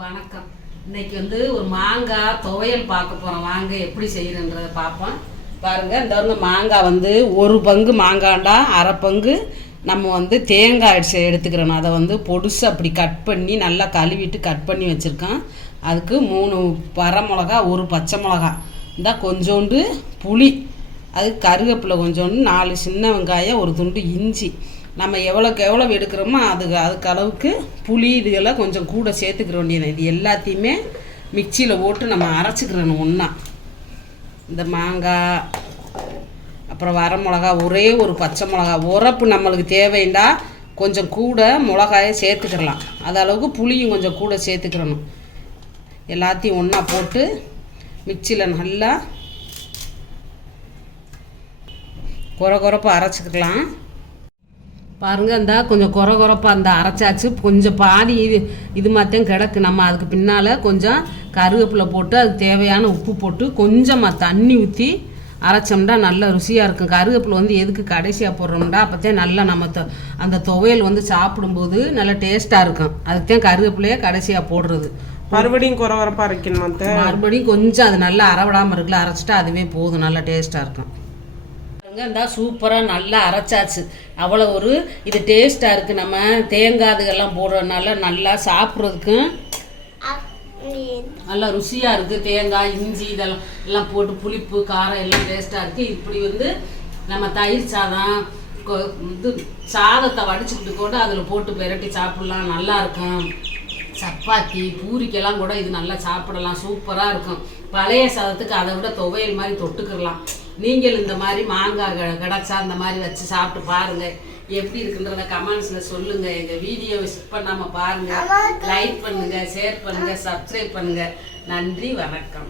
வணக்கம். இன்னைக்கு வந்து ஒரு மாங்காய் துவையல் பார்க்க போகிறோம் வாங்க எப்படி செய்யறன்றதை பார்ப்போம். பாருங்க இந்த வந்து மாங்காய் வந்து ஒரு பங்கு மாங்காண்டா அரை பங்கு நம்ம வந்து தேங்காய் அடிச்சு எடுத்துக்கிறோம். அதை வந்து பொடுசு அப்படி கட் பண்ணி நல்லா கழுவிட்டு கட் பண்ணி வச்சுருக்கோம். அதுக்கு மூணு வரமிளகா ஒரு பச்சை மிளகா. இந்த கொஞ்சோண்டு புளி. அது கருவேப்பிலை கொஞ்சோண்டு நாலு சின்ன வெங்காயம் ஒரு துண்டு இஞ்சி. நம்ம எவ்வளோக்கு எவ்வளோ எடுக்கிறோமோ அதுக்கு அதுக்கு அளவுக்கு புளி இதுகெல்லாம் கொஞ்சம் கூட சேர்த்துக்கிற வேண்டியது இது எல்லாத்தையுமே மிக்சியில் போட்டு நம்ம அரைச்சிக்கிறணும் ஒன்றா இந்த மாங்காய் அப்புறம் வரமிளகா ஒரே ஒரு பச்சை மிளகா. உரப்பு நம்மளுக்கு தேவைண்டா கொஞ்சம் கூட மிளகாயை சேர்த்துக்கிடலாம். அது அளவுக்கு புளியும் கொஞ்சம் கூட சேர்த்துக்கிறணும் எல்லாத்தையும் ஒன்றா போட்டு மிக்சியில் நல்லா குறை குறைப்பாக அரைச்சிக்கலாம். பாருங்க இந்த கொஞ்சம் குறை குறைப்பா அந்த அரைச்சாச்சு. கொஞ்சம் பாதி இது இது மாத்தையும் கிடக்கு. நம்ம அதுக்கு பின்னால் கொஞ்சம் கருவேப்பிலை போட்டு அதுக்கு தேவையான உப்பு போட்டு கொஞ்சமாக தண்ணி ஊற்றி அரைச்சோம்னா நல்ல ருசியாக இருக்கும். கருவேப்பிலை வந்து எதுக்கு கடைசியாக போடுறோம்டா அப்போத்தான் நல்லா நம்ம தொ- அந்த துவையல் வந்து சாப்பிடும்போது நல்லா டேஸ்ட்டாக இருக்கும். அதுக்கு தான் கருவேப்பிலையே கடைசியாக போடுறது. மறுபடியும் குறை வரப்பா அரைக்கணும் அத்தை? மறுபடியும் கொஞ்சம் அது நல்லா அறவிடாமல் இருக்குல்ல அரைச்சிட்டா அதுவே போதும். நல்லா டேஸ்ட்டாக இருக்கும். இந்தா சூப்பராக நல்லா அரைச்சாச்சு. அவ்வளோ ஒரு இது டேஸ்ட்டாக இருக்குது நம்ம தேங்காய் இதுகெல்லாம் போடுறதுனால நல்லா சாப்பிட்றதுக்கும் நல்லா ருசியாக இருக்குது தேங்காய் இஞ்சி இதெல்லாம் எல்லாம் போட்டு புளிப்பு காரம் எல்லாம் டேஸ்ட்டாக இருக்குது இப்படி வந்து நம்ம தயிர் சாதம் கொ- இது சாதத்தை வடிச்சுக்கிட்டு கூட அதில் போட்டு விரட்டி சாப்பிட்லாம். நல்லா இருக்கும். சப்பாத்தி பூரிக்கெல்லாம் கூட இது நல்லா சாப்பிடலாம். சூப்பராக இருக்கும். பழைய சாதத்துக்கு அதை விட துவையல் மாதிரி தொட்டுக்கிடலாம். நீங்கள் இந்த மாதிரி மாங்காய் கிடைச்சா இந்த மாதிரி வச்சு சாப்பிட்டு பாருங்க. எப்படி இருக்குன்றத கமெண்ட்ஸ்ல சொல்லுங்க. எங்க வீடியோவை ஸ்கிப் பண்ணாம பாருங்க. லைக் பண்ணுங்க ஷேர் பண்ணுங்க சப்ஸ்கிரைப் பண்ணுங்க. நன்றி வணக்கம்.